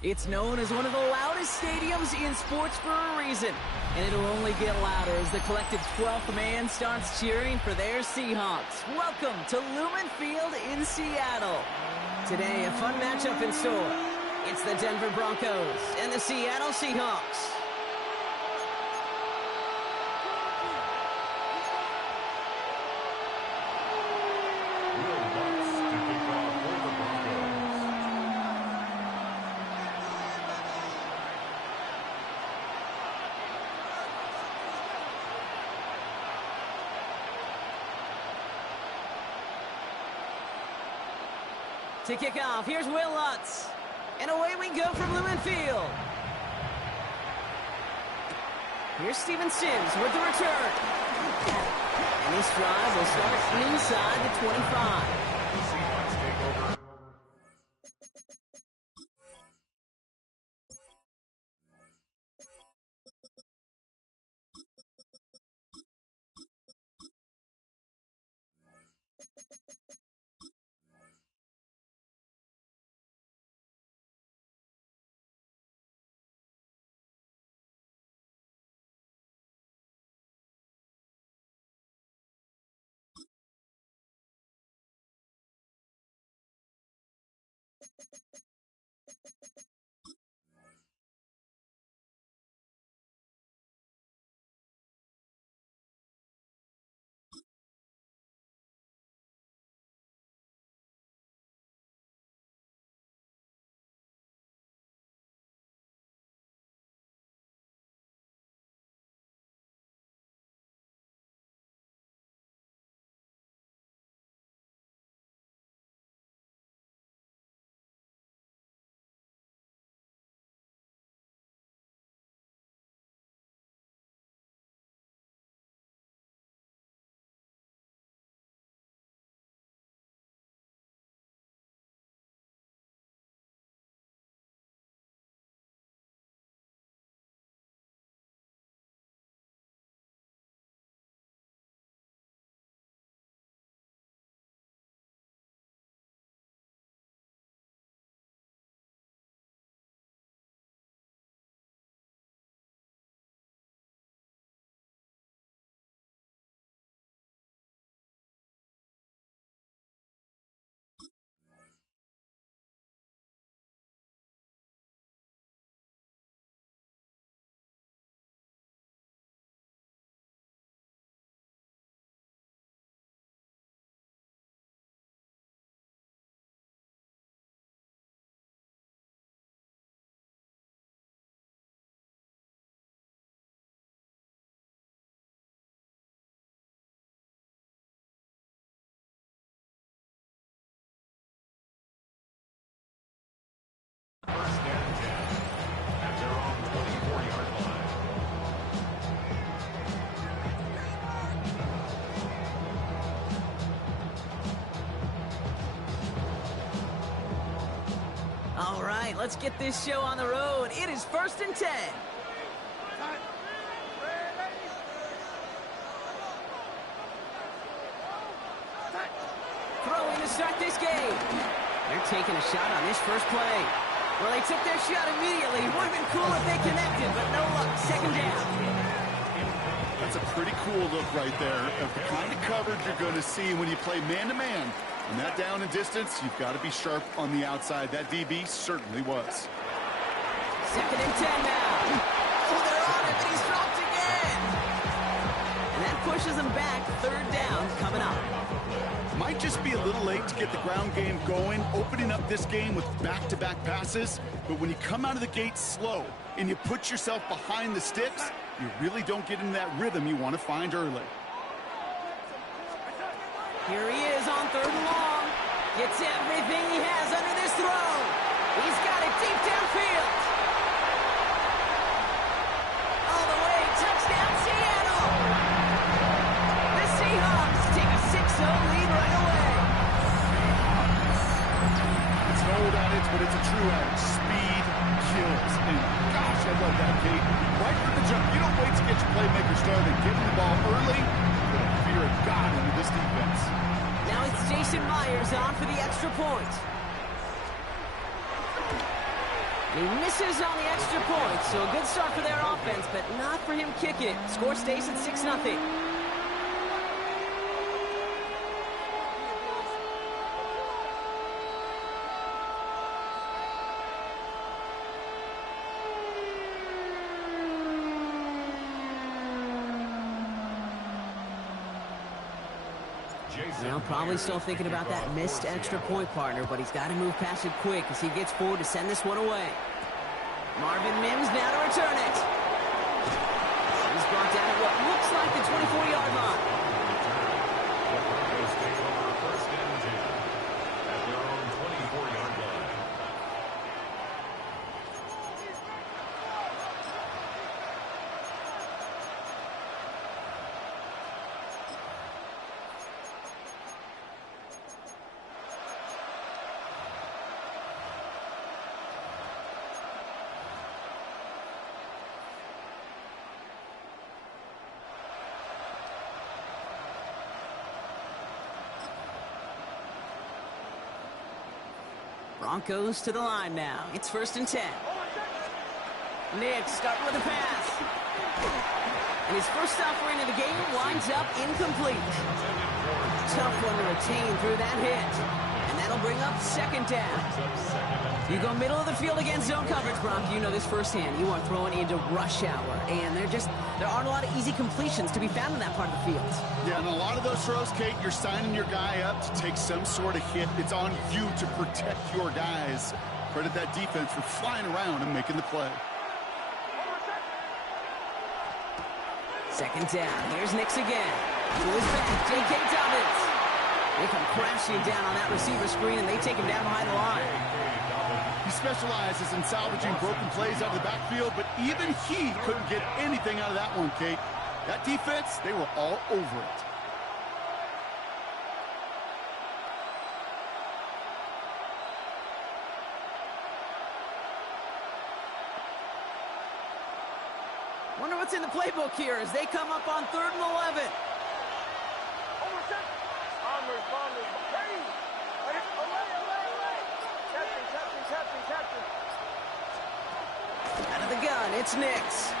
It's known as one of the loudest stadiums in sports for a reason, and it'll only get louder as the collective 12th man starts cheering for their Seahawks. Welcome to Lumen Field in Seattle. Today, a fun matchup in store. It's the Denver Broncos and the Seattle Seahawks. To kick off, here's Will Lutz. And away we go from Lumen Field. Here's Steven Sims with the return. And this drive will start inside the 25. First down, Jets, at their own 24-yard line. All right, let's get this show on the road. It is 1st and 10. Throwing to start this game. They're taking a shot on this first play. Well, they took their shot immediately. Would have been cool if they connected, but no luck. 2nd down. That's a pretty cool look right there of the kind of coverage you're going to see when you play man-to-man. And that down and distance, you've got to be sharp on the outside. That DB certainly was. 2nd and 10 now. Oh, they're on it, but he's dropped again. And that pushes him back. 3rd down coming up. Might just be a little late to get the ground game going, opening up this game with back-to-back passes. But when you come out of the gate slow and you put yourself behind the sticks, you really don't get into that rhythm you want to find early. Here he is on 3rd and long. Gets everything he has under this throw. He's got it deep downfield. All the way, touchdown Seattle. The Seahawks take a 6-0 lead right away. It's no old adage, but it's a true adage. Speed kills. And gosh, I love that, Kate. Right from the jump, you don't wait to get your playmaker started. Getting the ball early, put a fear of God into this defense. Now it's Jason Myers on for the extra point. He misses on the extra point, so a good start for their offense, but not for him kicking it. Score stays at 6-0. Now probably still thinking about that missed extra point, partner, but he's got to move past it quick as he gets forward to send this one away. Marvin Mims now to return it. He's brought down at what looks like the 24-yard line. The Broncos take over first and 10 at their own 24-yard line. Broncos to the line now. It's 1st and 10. Nick starting with a pass. And his first offering of the game winds up incomplete. Tough one to retain through that hit. And that'll bring up 2nd down. You go middle of the field against zone coverage, Brock. You know this firsthand. You are throwing into rush hour. And there aren't a lot of easy completions to be found in that part of the field. Yeah, and a lot of those throws, Kate, you're signing your guy up to take some sort of hit. It's on you to protect your guys. Credit that defense for flying around and making the play. 2nd down. Here's Nix again. To his back, J.K. Dobbins. They come crashing down on that receiver screen, and they take him down behind the line. He specializes in salvaging broken plays out of the backfield, but even he couldn't get anything out of that one, Kate. That defense, they were all over it. Wonder what's in the playbook here as they come up on 3rd and 11. Out of the gun, it's Nix.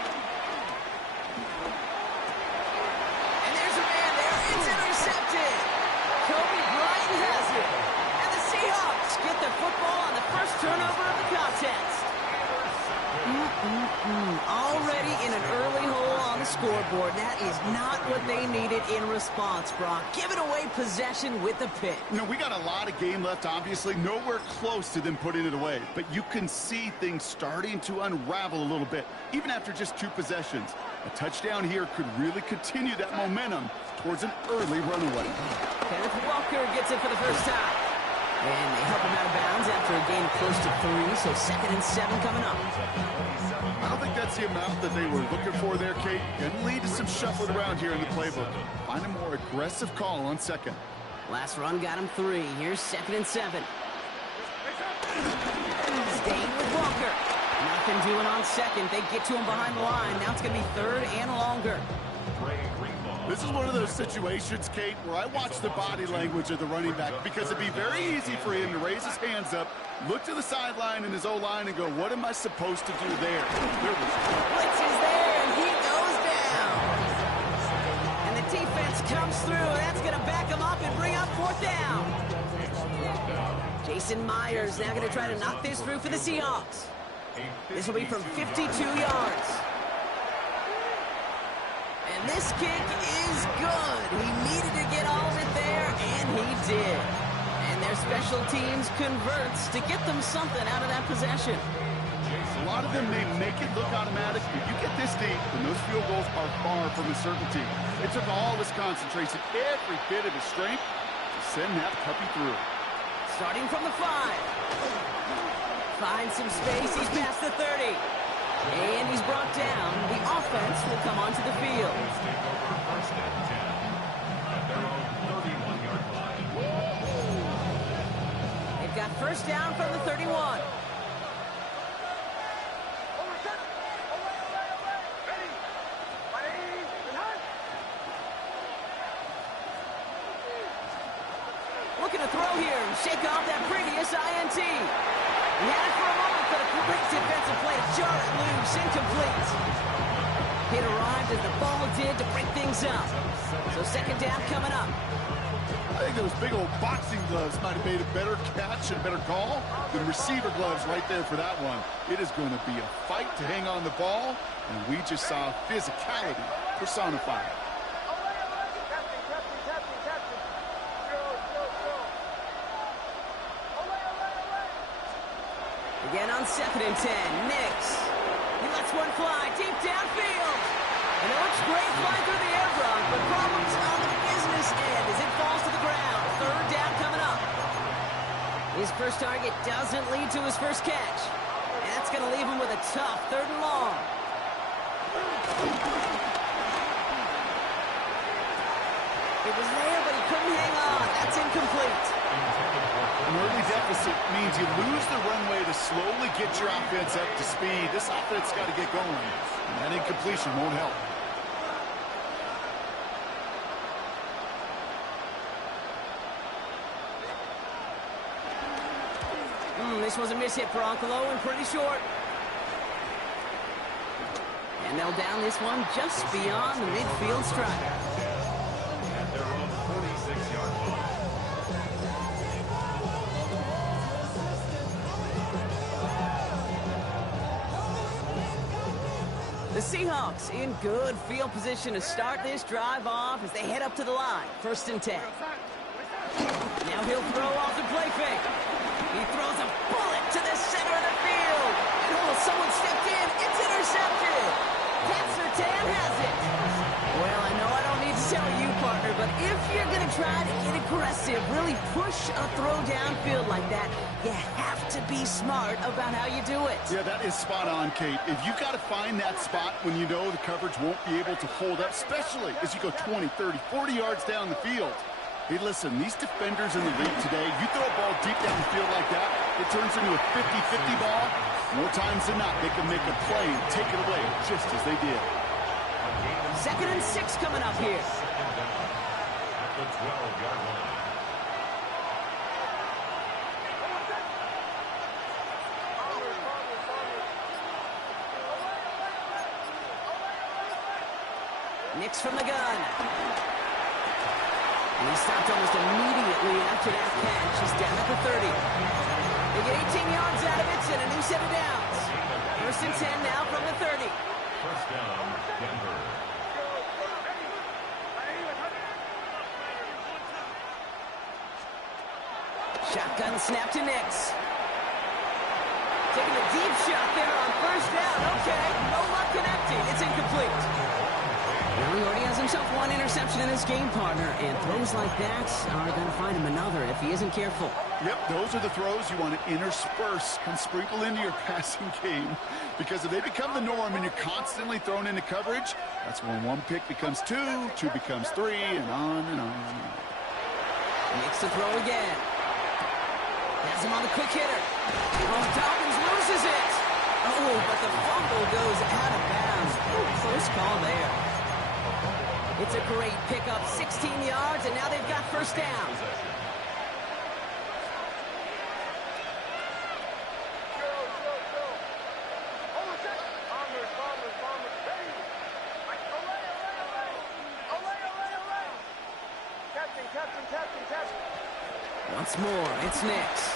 And there's a man there. It's intercepted. Kobe Bryant has it. And the Seahawks get the football on the first turnover of the contest. Already in an early hole on the scoreboard. That is not what they needed in response, Brock. Giving away possession with the pick. You know, we got a lot of game left, obviously. Nowhere close to them putting it away. But you can see things starting to unravel a little bit, even after just 2 possessions. A touchdown here could really continue that momentum towards an early runaway. Kenneth Walker gets it for the first time. And they help him out of bounds after a gain of close to 3, so 2nd and 7 coming up. I don't think that's the amount that they were looking for there, Kate. Going to lead to some shuffling around here in the playbook. Find a more aggressive call on 2nd. Last run got him 3. Here's 2nd and 7. Staying with Walker. Nothing doing on 2nd. They get to him behind the line. Now it's going to be 3rd and longer. This is one of those situations, Kate, where I watch the body language of the running back because it'd be very easy for him to raise his hands up, look to the sideline in his O-line and go, what am I supposed to do there? Blitz is there, and he goes down. And the defense comes through. That's going to back him up and bring up 4th down. Jason Myers now going to try to knock this through for the Seahawks. This will be from 52 yards. And this kick is good. He needed to get all of it there, and he did. And their special teams converts to get them something out of that possession. A lot of them may make it look automatic, but you get this deep, and those field goals are far from a certainty. It took all his concentration, every bit of his strength, to send that puppy through. Starting from the 5. Finds some space. He's past the 30. And he's brought down. The offense will come onto the field. They've got 1st down from the 31. Looking to throw here and shake off that previous INT. He had it for a moment, but a quick tip Seahawks, incomplete. It arrived as the ball did to break things up. So second down coming up. I think those big old boxing gloves might have made a better catch and a better call than receiver gloves right there for that one. It is going to be a fight to hang on the ball, and we just saw physicality personified. Again on 2nd and 10, Nix. He lets one fly deep downfield. And it looks great flying through the air run, but problems on the business end as it falls to the ground. Third down coming up. His first target doesn't lead to his first catch. And that's going to leave him with a tough 3rd and long. It was there, but he couldn't hang on. That's incomplete. An early deficit means you lose the runway to slowly get your offense up to speed. This offense got to get going, and that incompletion won't help. This was a mishit for Uncle Owen, pretty short. And they'll down this one just beyond the midfield stripe. At their own 46-yard line. The Seahawks in good field position to start this drive off as they head up to the line. 1st and 10. Now he'll throw off the play fake. He throws a bullet to the center of the field. And someone stepped in. It's intercepted. Pat Surtain has it. Well, I know I don't need to tell you, partner, but if you're going to try to get aggressive, really push a throw downfield like that, you have to be smart about how you do it. Yeah, that is spot on, Kate. If you've got to find that spot when you know the coverage won't be able to hold up, especially as you go 20, 30, 40 yards down the field. Hey, listen, these defenders in the league today, you throw a ball deep down the field like that, it turns into a 50-50 ball. More times than not, they can make a play and take it away just as they did. 2nd and 6 coming up here. At the 12-yard line. Nix from the gun. And he stopped almost immediately after that catch. He's down at the 30. They get 18 yards out of it and a new set of downs. 1st and 10 now from the 30. First down, Denver. Shotgun snap to Nix. Taking a deep shot there on 1st down. Okay, no luck connecting. It's incomplete. Well, he already has himself one interception in his game, partner, and throws like that are going to find him another if he isn't careful. Yep, those are the throws you want to intersperse and sprinkle into your passing game, because if they become the norm and you're constantly thrown into coverage, that's when one pick becomes two, two becomes three, and on and on and on. Nix to throw again. Has him on the quick hitter. Oh, Dobbins loses it. Oh, but the fumble goes out of bounds. Oh, close call there. It's a great pickup, 16 yards, and now they've got 1st down. Once more, it's Nix.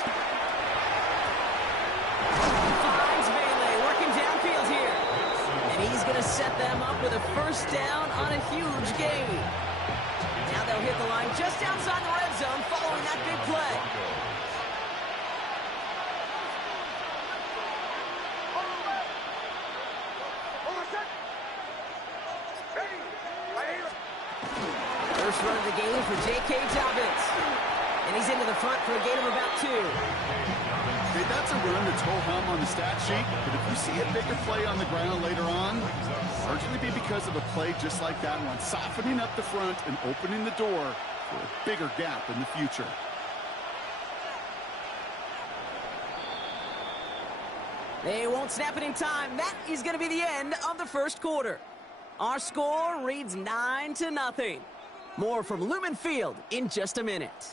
Finds Bailey working downfield here. And he's going to set them up with a 1st down on a huge gain. Now they'll hit the line just outside the red zone following that big play. First run of the game for J.K. Dobbins. And he's into the front for a gain of about 2. Okay, that's a run that's ho-hum on the stat sheet, but if you see a bigger play on the ground later on, largely be because of a play just like that one, softening up the front and opening the door for a bigger gap in the future. They won't snap it in time. That is going to be the end of the 1st quarter. Our score reads 9-0. More from Lumen Field in just a minute.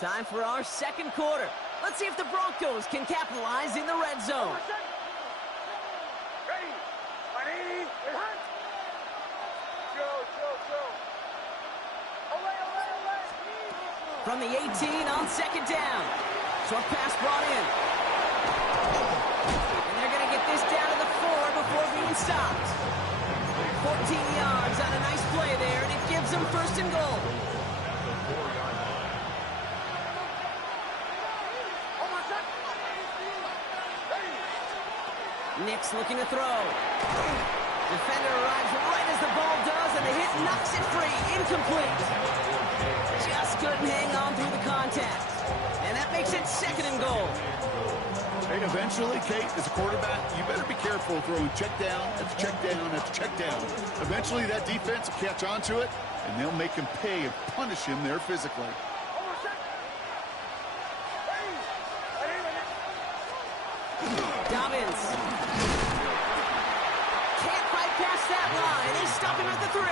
Time for our second quarter. Let's see if the Broncos can capitalize in the red zone. From the 18 on second down. Short pass brought in. And they're going to get this down to the 4 before being stopped. 14 yards on a nice play there, and it gives them first and goal. Nick's looking to throw. Defender arrives right as the ball does, and the hit knocks it free. Incomplete. Just couldn't hang on through the contact. And that makes it second and goal. Hey, eventually, Kate, as a quarterback, you better be careful throwing check down after check down after check down. Eventually, that defense will catch on to it, and they'll make him pay and punish him there physically. Dobbins. Can't quite pass that line. They stop him at the 3.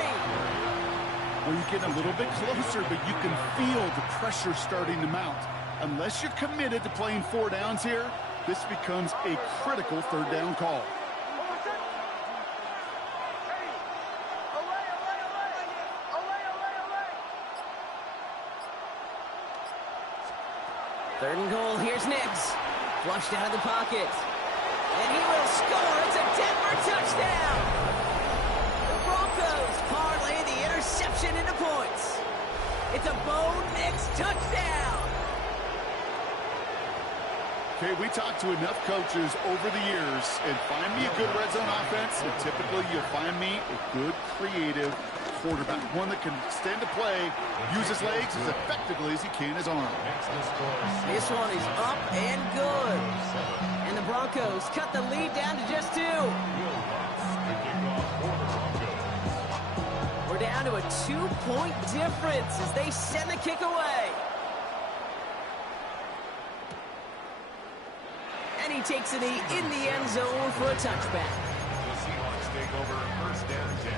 Well, you're getting a little bit closer, but you can feel the pressure starting to mount. Unless you're committed to playing 4 downs here, this becomes a critical third down call. Third and goal. Here's Nix. Flushed out of the pocket. And he will score. It's a Denver touchdown. The Broncos parlay the interception into points. It's a Bo Nix touchdown. Okay, we talked to enough coaches over the years, and find me a good red zone offense, and typically you'll find me a good creative quarterback, one that can extend a play, use his legs as effectively as he can his arm. This one is up and good. And the Broncos cut the lead down to just 2. We're down to a 2-point difference as they send the kick away. And he takes it in the end zone for a touchback. The Seahawks take over first and 10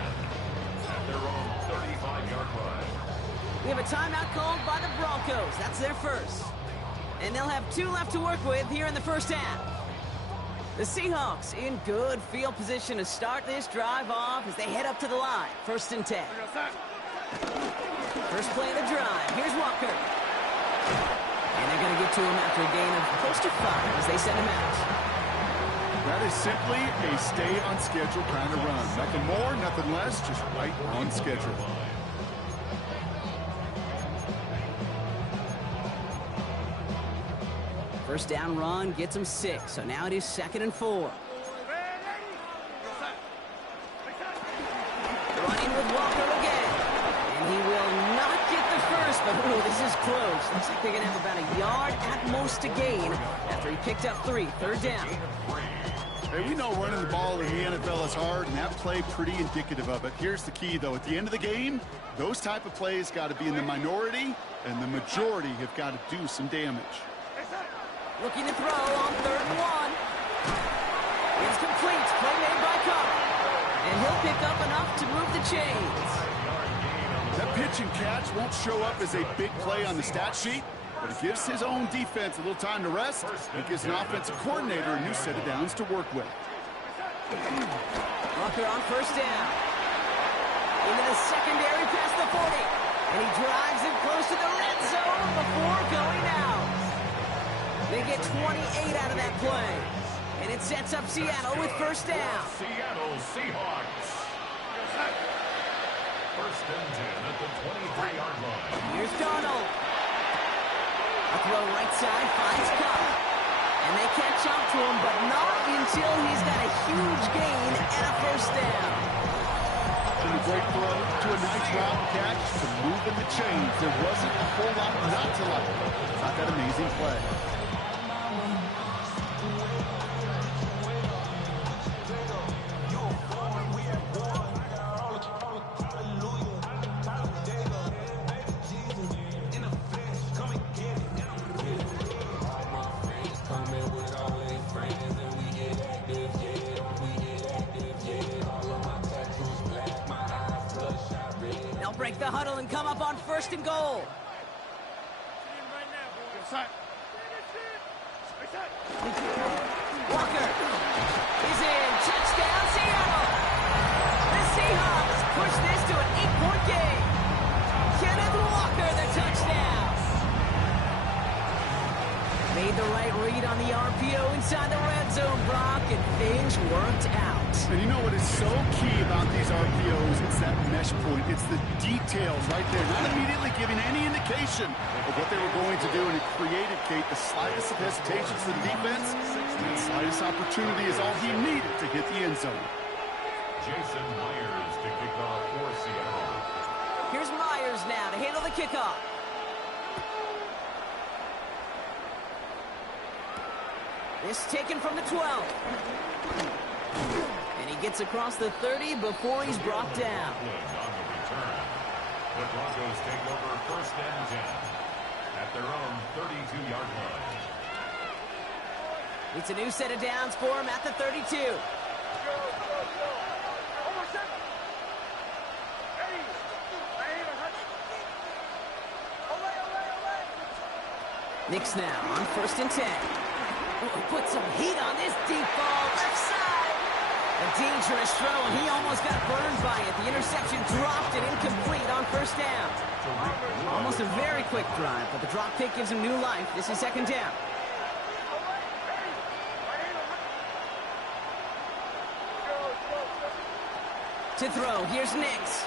at their own 35-yard line. We have a timeout called by the Broncos. That's their first. And they'll have 2 left to work with here in the first half. The Seahawks in good field position to start this drive off as they head up to the line. First and 10. First play of the drive. Here's Walker. And they're going to get to him after a gain of close to 5 as they send him out. That is simply a stay on schedule kind of run. Nothing more, nothing less, just right on schedule. First down run gets him 6, so now it is second and 4. Running with Walker again. And he will not get the first, but ooh, this is close. Looks like they're going to have about a yard at most to gain after he picked up 3. Third down. Hey, we know running the ball in the NFL is hard, and that play pretty indicative of it. Here's the key, though. At the end of the game, those type of plays got to be in the minority, and the majority have got to do some damage. Looking to throw on 3rd and 1. It's complete. Play made by Cup. And he'll pick up enough to move the chains. That pitch and catch won't show up as a big play on the stat sheet, but it gives his own defense a little time to rest. It gives an offensive coordinator a new set of downs to work with. Walker on first down. Into the secondary past the 40. And he drives it close to the red zone before going out. They get 28 out of that play. And it sets up Seattle with first down. Seattle Seahawks. First and 10 at the 23-yard line. Here's Donald. A throw right side finds Cup. And they catch up to him, but not until he's got a huge gain and a first down. From a great throw to a nice route catch to moving the chains. There wasn't a whole lot not to like. Not that amazing play. They'll break the huddle and come up on first and goal. Walker is in. Touchdown, Seattle. The Seahawks push this to an 8-point game. Kenneth Walker, the touchdown. Made the right read on the RPO inside the red zone, Brock, and things worked out. And you know what is so key about these RPOs? It's that mesh point. It's the details right there. Not immediately giving any indication of what they were going to do, and it created, Kate, the slightest of hesitations to the defense. The slightest opportunity is all he needed to hit the end zone. Jason Myers to kick off for Seattle. Here's Myers now to handle the kickoff. This taken from the 12. And he gets across the 30 before he's brought down. On the return, the Broncos take over first and 10 at their own 32-yard line. It's a new set of downs for him at the 32. Knicks now on first and 10. Put some heat on this deep ball, left side. A dangerous throw, and he almost got burned by it. The interception dropped and incomplete on first down. Almost a very quick drive, but the drop kick gives him new life. This is second down. To throw, here's Nix.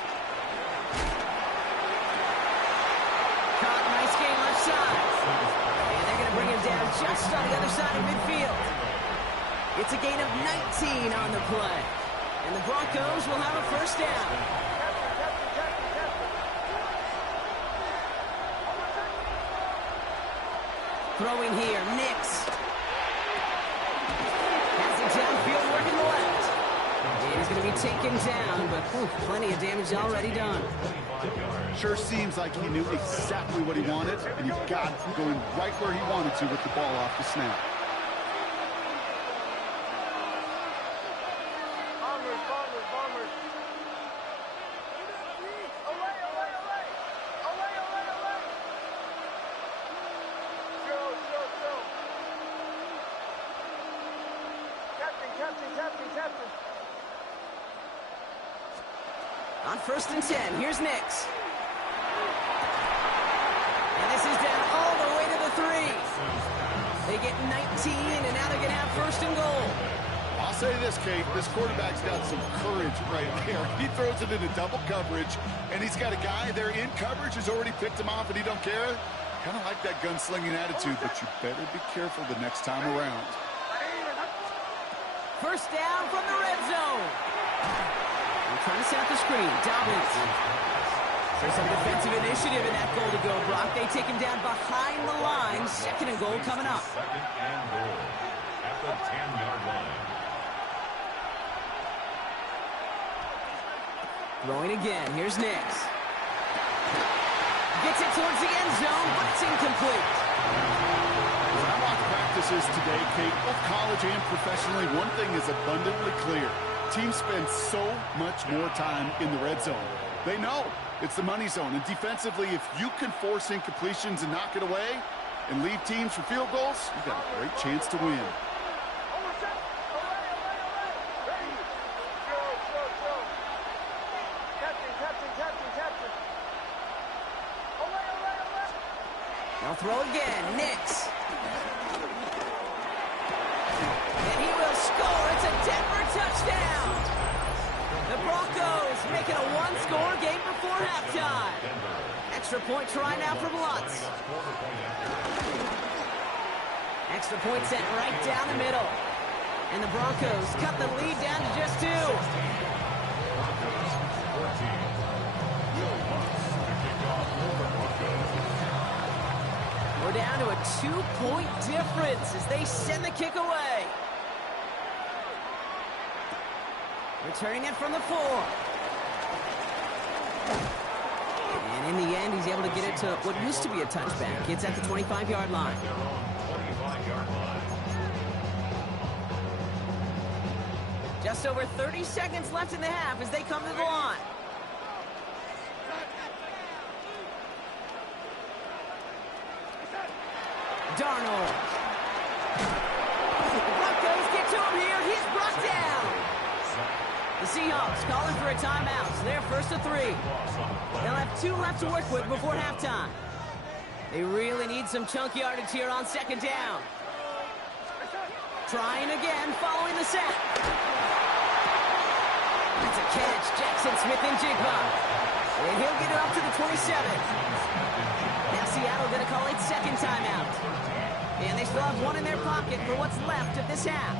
Caught, nice game left side. And they're going to bring him down just on the other side of midfield. It's a gain of 19 on the play. And the Broncos will have a first down. Throwing here, Nix. Has it downfield, working the left. And he's going to be taken down, but plenty of damage already done. Sure seems like he knew exactly what he wanted, and he got going right where he wanted to with the ball off the snap. On first and 10, here's Nix. And this is down all the way to the 3. They get 19, and now they're going to have first and goal. I'll say this, Kate, this quarterback's got some courage right here. He throws it into double coverage, and he's got a guy there in coverage who's already picked him off, and he don't care. Kind of like that gunslinging attitude, but you better be careful the next time around. First down from the red zone. They're trying to set up the screen. Dobbins. There's some defensive initiative in that goal to go, Brock. They take him down behind the line. Second and goal coming up. Second and goal at the 10-yard line. Throwing again. Here's Nix. Gets it towards the end zone, but it's incomplete. When I watch practices today, Kate, both college and professionally, one thing is abundantly clear. Teams spend so much more time in the red zone. They know it's the money zone. And defensively, if you can force incompletions and knock it away and leave teams for field goals, you've got a great chance to win. They'll throw again. Nix. And he will score. It's a Denver touchdown. The Broncos make it a one-score game before halftime. Extra point try now from Lutz. Extra point sent right down the middle. And the Broncos cut the lead down to just 2. We're down to a 2-point difference as they send the kick away. Returning it from the 4. And in the end, he's able to get it to what used to be a touchback. It's at the 25-yard line. Just over 30 seconds left in the half as they come to the line. Darnold. The Broncos get to him here. He's brought down. The Seahawks calling for a timeout. So they're first to 3. They'll have 2 left to work with before halftime. They really need some chunk yardage here on second down. Trying again, following the sack. That's a catch. Jackson Smith-Njigba. And he'll get it up to the 27. Now Seattle going to call it second timeout. And they still have 1 in their pocket for what's left of this half.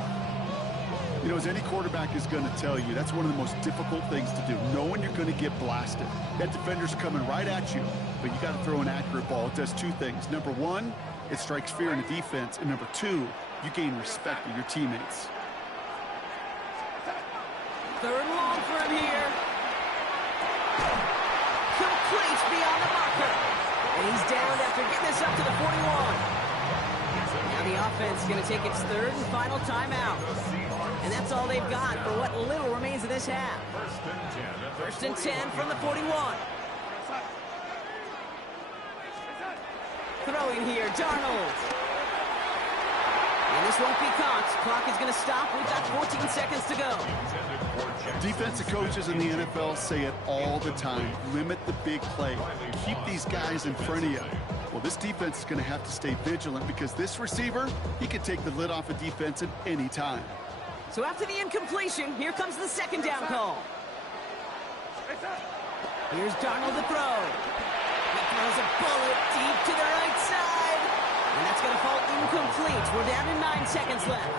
You know, as any quarterback is going to tell you, that's one of the most difficult things to do, knowing you're going to get blasted. That defender's coming right at you, but you got to throw an accurate ball. It does 2 things. Number 1, it strikes fear in the defense. And number 2, you gain respect of your teammates. 3rd and long for him here. Complete beyond the marker. And he's down after getting this up to the 41. Now the offense is going to take its 3rd and final timeout. And that's all they've got for what little remains of this half. 1st and 10 from the 41. Throwing here, Darnold. And this won't be caught. Clock is going to stop. We've got 14 seconds to go. Defensive coaches in the NFL say it all the time. Limit the big play. Keep these guys in front of you. Well, this defense is going to have to stay vigilant because this receiver, he can take the lid off a defense at any time. So after the incompletion, here comes the second down call. Here's Darnold to throw. He throws a bullet deep to the right side. And that's going to fall incomplete. We're down to 9 seconds left.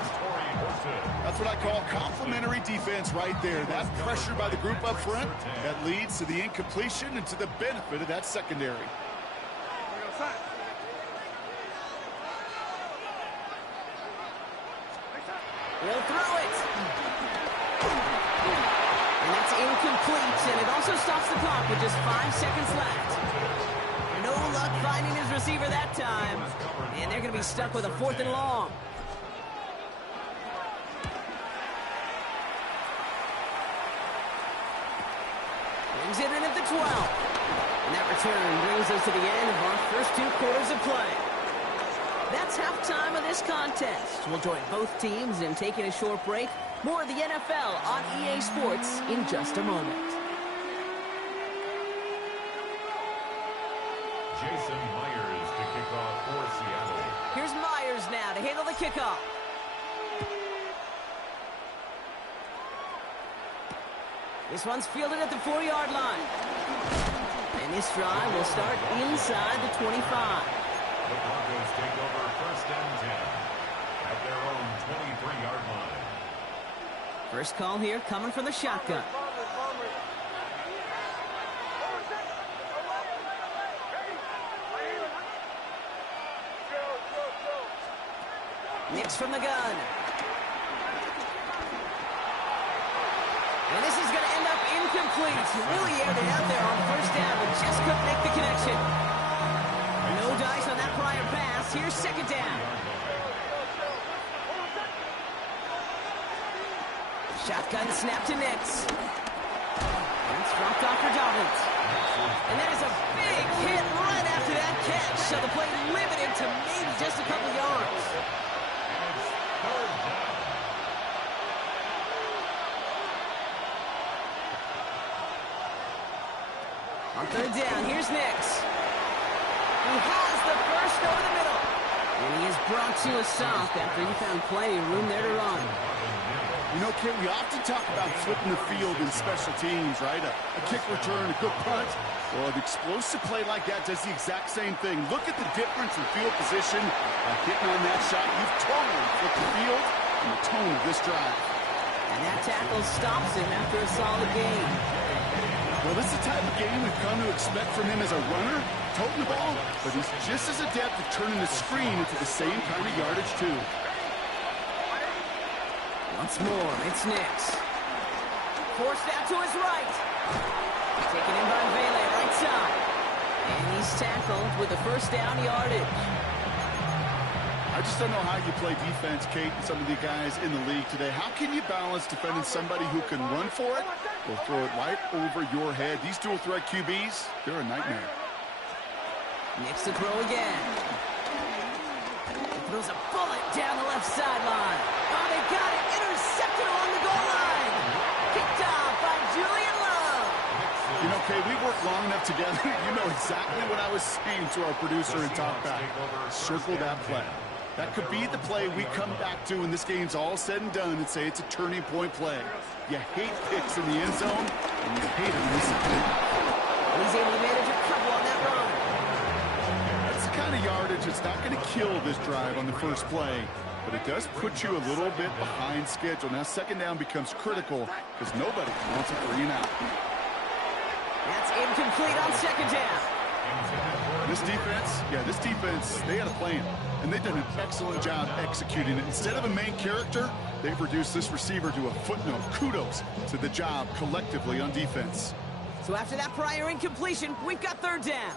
That's what I call complimentary defense right there. That pressure by the group up front, that leads to the incompletion and to the benefit of that secondary. He'll throw it. And that's incomplete, and it also stops the clock with just 5 seconds left. No luck finding his receiver that time. And they're going to be stuck with a 4th and long. Brings it in at the 12. And that return brings us to the end of our first 2 quarters of play. That's halftime of this contest. We'll join both teams in taking a short break. More of the NFL on EA Sports in just a moment. Jason Myers to kick off for Seattle. Here's Myers now to handle the kickoff. This one's fielded at the 4-yard line. And this drive will start inside the 25. The Broncos take over 1st and 10 at their own 23-yard line. First call here coming from the shotgun. Nix from the gun. And this is going to end up incomplete. Really aired it out there on 1st down, but just couldn't make the connection. No dice on that prior pass. Here's 2nd down. Shotgun snap to Nix. And it's dropped off for Dobbins. And that is a big hit right after that catch. So the play limited to maybe just a couple yards. On 3rd down, here's Nix. He has the first over the middle. And he is brought to a stop after he found plenty of room there to run. You know, Kate, we often talk about flipping the field in special teams, right? A kick return, a good punt. Well, an explosive play like that does the exact same thing. Look at the difference in field position. By hitting on that shot, you've totally flipped the field and the tone of this drive. And that tackle stops him after a solid gain. Well, this is the type of game we've come to expect from him as a runner, toting the ball, but he's just as adept at turning the screen into the same kind of yardage, too. Once more, it's Nix. Forced out to his right. Taken in by Vele, right side. And he's tackled with a 1st down yardage. I just don't know how you play defense, Kate, and some of the guys in the league today. How can you balance defending somebody who can run for it or throw it right over your head? These dual threat QBs, they're a nightmare. Nix to throw again. Throws a bullet down the left sideline. Oh, they got it. Intercepted along the goal line. Kicked off by Julian Love. You know, Kay, we worked long enough together. You know exactly what I was saying to our producer and talk back. Circle that play. That could be the play we come back to when this game's all said and done and say it's a turning point play. You hate picks in the end zone, and you hate them in the second half. He's able to manage a couple on that run. That's the kind of yardage that's not going to kill this drive on the first play, but it does put you a little bit behind schedule. Now second down becomes critical because nobody wants a 3 and out. That's incomplete on second down. This defense, they had a plan, and they've done an excellent job executing it. Instead of a main character, they've reduced this receiver to a footnote. Kudos to the job collectively on defense. So after that prior incompletion, we've got third down.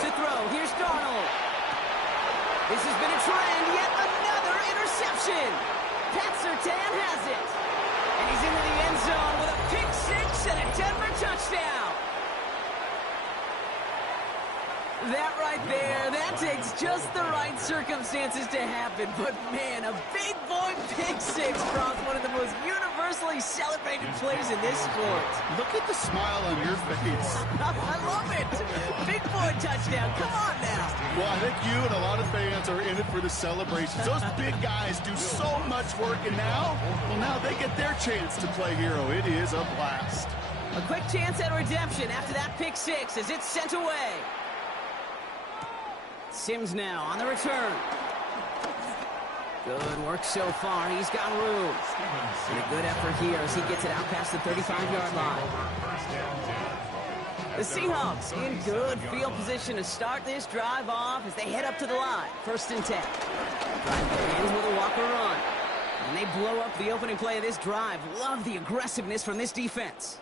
To throw, here's Darnold. This has been a trend, yet another interception. Pat Surtain has it. And he's into the end zone with a pick six and a Denver touchdown. That right there, that takes just the right circumstances to happen. But, man, a big boy pick six brought one of the most universally celebrated plays in this sport. Look at the smile on your face. I love it. Big boy touchdown. Come on now. Well, I think you and a lot of fans are in it for the celebrations. Those big guys do so much work, and now they get their chance to play hero. It is a blast. A quick chance at redemption after that pick six as it's sent away. Sims now on the return. Good work so far. He's got room. And a good effort here as he gets it out past the 35-yard line. The Seahawks in good field position to start this drive off as they head up to the line. 1st and 10. Drive begins with a walker run. And they blow up the opening play of this drive. Love the aggressiveness from this defense.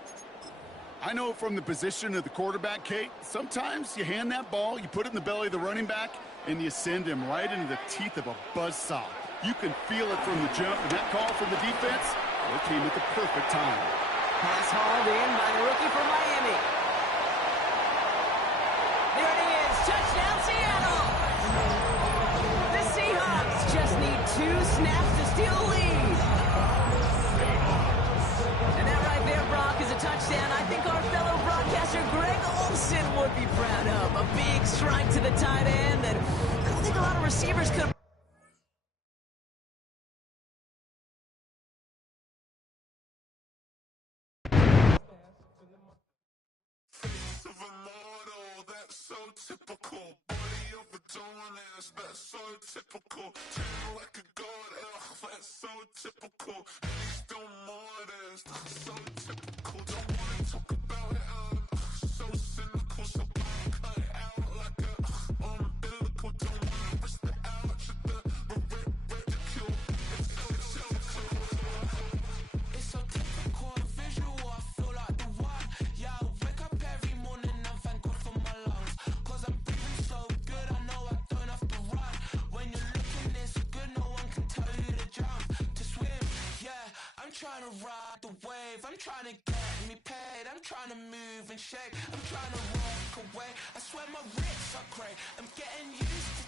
I know from the position of the quarterback, Kate, sometimes you hand that ball, you put it in the belly of the running back, and you send him right into the teeth of a buzzsaw. You can feel it from the jump, and that call from the defense, it came at the perfect time. Pass hauled in by the rookie from Miami. There it is, touchdown Seattle! The Seahawks just need 2 snaps to steal the lead. And that right there, Brock, is a touchdown I think our fellow broadcaster Greg Olsen would be proud of. A big strike to the tight end, and I don't think a lot of receivers could. So typical, body overdoing it, that's so typical. Turn like a god, that's so typical. He's still more this, so typical. Don't wanna talk about it, so cynical. So cut it out like a umbilical. Don't wanna risk the ouch of the ridicule. It's so typical, visual. I feel like the one. Yeah, I wake up every morning and thank God for my lungs. Cause I'm breathing so good, I know I don't have to run. When you're looking this good, no one can tell you to jump, to swim. Yeah, I'm trying to ride the wave, I'm trying to get me paid, I'm trying to move and shake, I'm trying to walk away. I swear my wrists are great, I'm getting used to